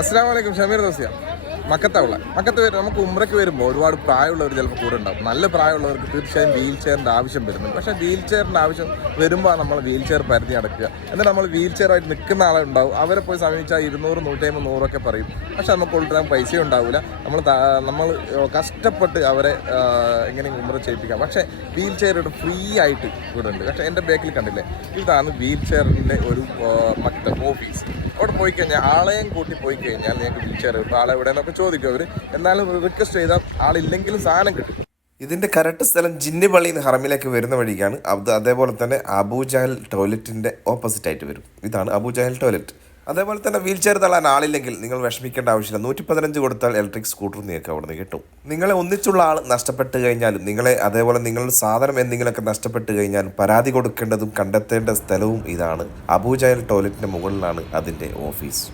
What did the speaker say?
അസ്സലാമു അലൈക്കും. ഷമീർ ദോസിയ മക്കത്ത് വരും. നമുക്ക് ഉംറയ്ക്ക് വരുമ്പോൾ ഒരുപാട് പ്രായമുള്ളവർ ചിലപ്പോൾ കൂടെ ഉണ്ടാവും. നല്ല പ്രായമുള്ളവർക്ക് തീർച്ചയായും വീൽ ചെയറിൻ്റെ ആവശ്യം വരുന്നുണ്ട്. പക്ഷേ വീൽ ചെയറിൻ്റെ ആവശ്യം വരുമ്പോൾ നമ്മൾ വീൽ ചെയർ പരിധി അടക്കുക. എന്നിട്ട് നമ്മൾ വീൽ ചെയറായിട്ട് നിൽക്കുന്ന ആളുണ്ടാവും. അവരെ പോയി സമീപിച്ചാൽ 200, 150, 100 പറയും. പക്ഷെ നമുക്ക് കൊണ്ടുവരാൻ പൈസ ഉണ്ടാവില്ല. നമ്മൾ കഷ്ടപ്പെട്ട് അവരെ എങ്ങനെ ഉംറ ചെയ്യിപ്പിക്കാം. പക്ഷേ വീൽ ചെയർ ഇവിടെ ഫ്രീ ആയിട്ട് ഇവിടെ ഉണ്ട്. പക്ഷേ എൻ്റെ ബാക്കിൽ കണ്ടില്ലേ, ഇതാണ് വീൽ ചെയറിൻ്റെ ഒരു ഓഫീസ്. അവിടെ പോയി കഴിഞ്ഞാൽ ആളെയും കൂട്ടി പോയി കഴിഞ്ഞാൽ നിങ്ങൾക്ക് വീൽ ചെയർ കിട്ടും. ആളെ എവിടെ നിന്നൊക്കെ ചോദിക്കും അവർ. എന്നാലും റിക്വസ്റ്റ് ചെയ്താൽ ആളില്ലെങ്കിലും സാധനം കിട്ടും. ഇതിൻ്റെ കറക്റ്റ് സ്ഥലം ജിന്നി പള്ളിയിൽ നിന്ന് ഹറമിലേക്ക് വരുന്ന വഴിക്കാണ്. അതേപോലെ തന്നെ അബൂജഹൽ ടോയ്ലറ്റിൻ്റെ ഓപ്പോസിറ്റായിട്ട് വരും. ഇതാണ് അബൂജഹൽ ടോയ്ലറ്റ്. അതേപോലെ തന്നെ വീൽ ചെയർ തള്ളാൻ ആളില്ലെങ്കിൽ നിങ്ങൾ വിഷമിക്കേണ്ട ആവശ്യമില്ല. 115 കൊടുത്താൽ ഇലക്ട്രിക് സ്കൂട്ടർ നിങ്ങൾക്ക് അവിടെ നിന്ന് കിട്ടും. നിങ്ങളെ ഒന്നിച്ചുള്ള ആൾ നഷ്ടപ്പെട്ട് കഴിഞ്ഞാലും അതേപോലെ നിങ്ങളുടെ സാധനം എന്തെങ്കിലുമൊക്കെ നഷ്ടപ്പെട്ട് കഴിഞ്ഞാലും പരാതി കൊടുക്കേണ്ടതും കണ്ടെത്തേണ്ട സ്ഥലവും ഇതാണ്. അബൂജഹൽ ടോയ്ലറ്റിൻ്റെ മുകളിലാണ് അതിൻ്റെ ഓഫീസ്.